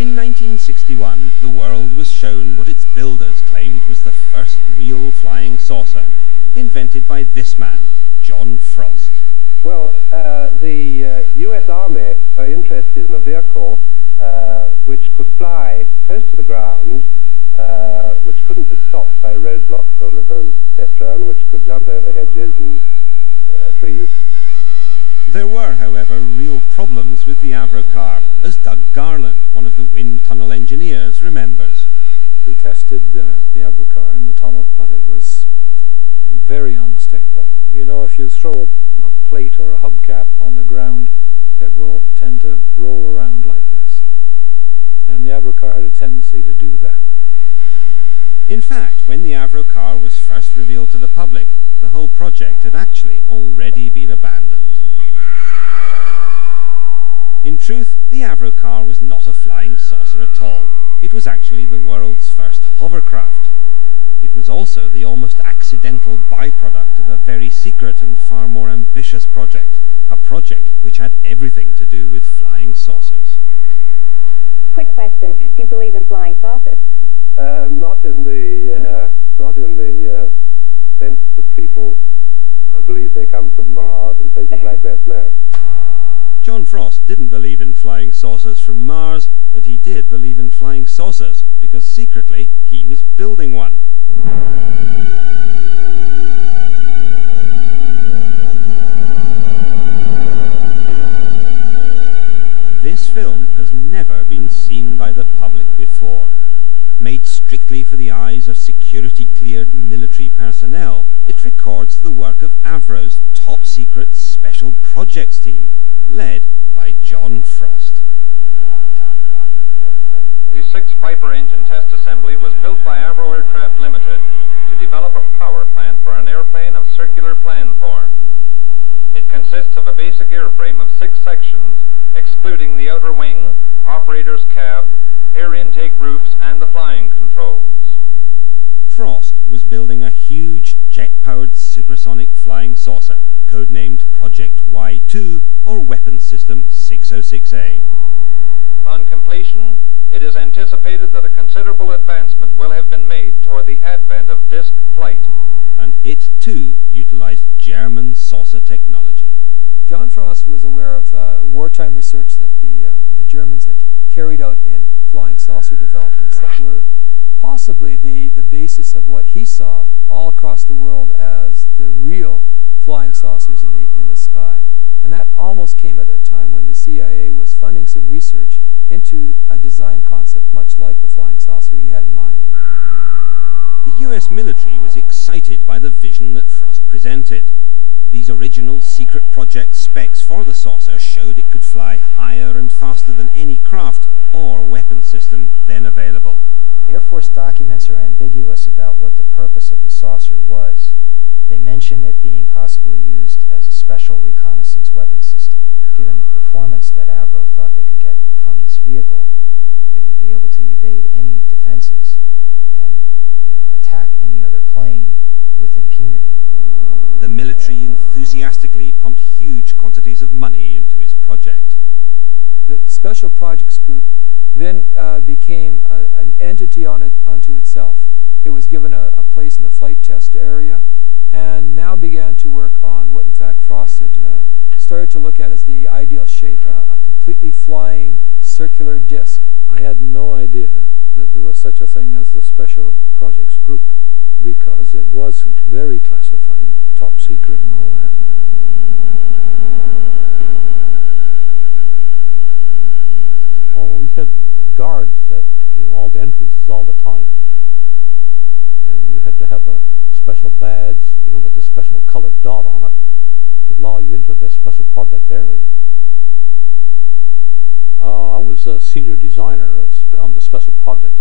In 1961, the world was shown what its builders claimed was the first real flying saucer, invented by this man, John Frost. Well, the US Army are interested in a vehicle which could fly close to the ground, which couldn't be stopped by roadblocks or rivers, etc., and which could jump over hedges and trees. There were, however, real problems with the Avrocar, as Doug Garland, one of the wind tunnel engineers, remembers. We tested the Avrocar in the tunnel, but it was very unstable. You know, if you throw a plate or a hubcap on the ground, it will tend to roll around like this. And the Avrocar had a tendency to do that. In fact, when the Avrocar was first revealed to the public, the whole project had actually already been abandoned. In truth, the Avrocar was not a flying saucer at all. It was actually the world's first hovercraft. It was also the almost accidental byproduct of a very secret and far more ambitious project, a project which had everything to do with flying saucers. Quick question, do you believe in flying saucers? Not in the sense that people believe they come from Mars and places like that, no. John Frost didn't believe in flying saucers from Mars, but he did believe in flying saucers because secretly he was building one. This film has never been seen by the public before. Made strictly for the eyes of security-cleared military personnel, it records the work of Avro's top-secret Special Projects team, led by John Frost. The 6 Viper engine test assembly was built by Avro Aircraft Limited to develop a power plant for an airplane of circular plan form. It consists of a basic airframe of 6 sections, excluding the outer wing, operator's cab, air intake roofs, and the flying controls. Frost was building a huge jet-powered supersonic flying saucer, codenamed Project Y2 or Weapons System 606A. On completion, it is anticipated that a considerable advancement will have been made toward the advent of disc flight. And it, too, utilized German saucer technology. John Frost was aware of wartime research that the Germans had carried out in flying saucer developments that were possibly the basis of what he saw all across the world as the real flying saucers in the sky. And that almost came at a time when the CIA was funding some research into a design concept much like the flying saucer he had in mind. The US military was excited by the vision that Frost presented. These original secret project specs for the saucer showed it could fly higher and faster than any craft or weapon system then available. Air Force documents are ambiguous about what the purpose of the saucer was. They mention it being possibly used as a special reconnaissance weapon system. Given the performance that Avro thought they could get from this vehicle, it would be able to evade any defenses and, attack any other plane with impunity. The military enthusiastically pumped huge quantities of money into his project. The Special Projects Group then became an entity unto itself. It was given a place in the flight test area and now began to work on what in fact Frost had started to look at as the ideal shape, a completely flying circular disc. I had no idea that there was such a thing as the Special Projects Group, because it was very classified, top secret and all that. Oh, we had guards at all the entrances all the time, and you had to have a special badge, with a special colored dot on it to allow you into the special project area. I was a senior designer on the special projects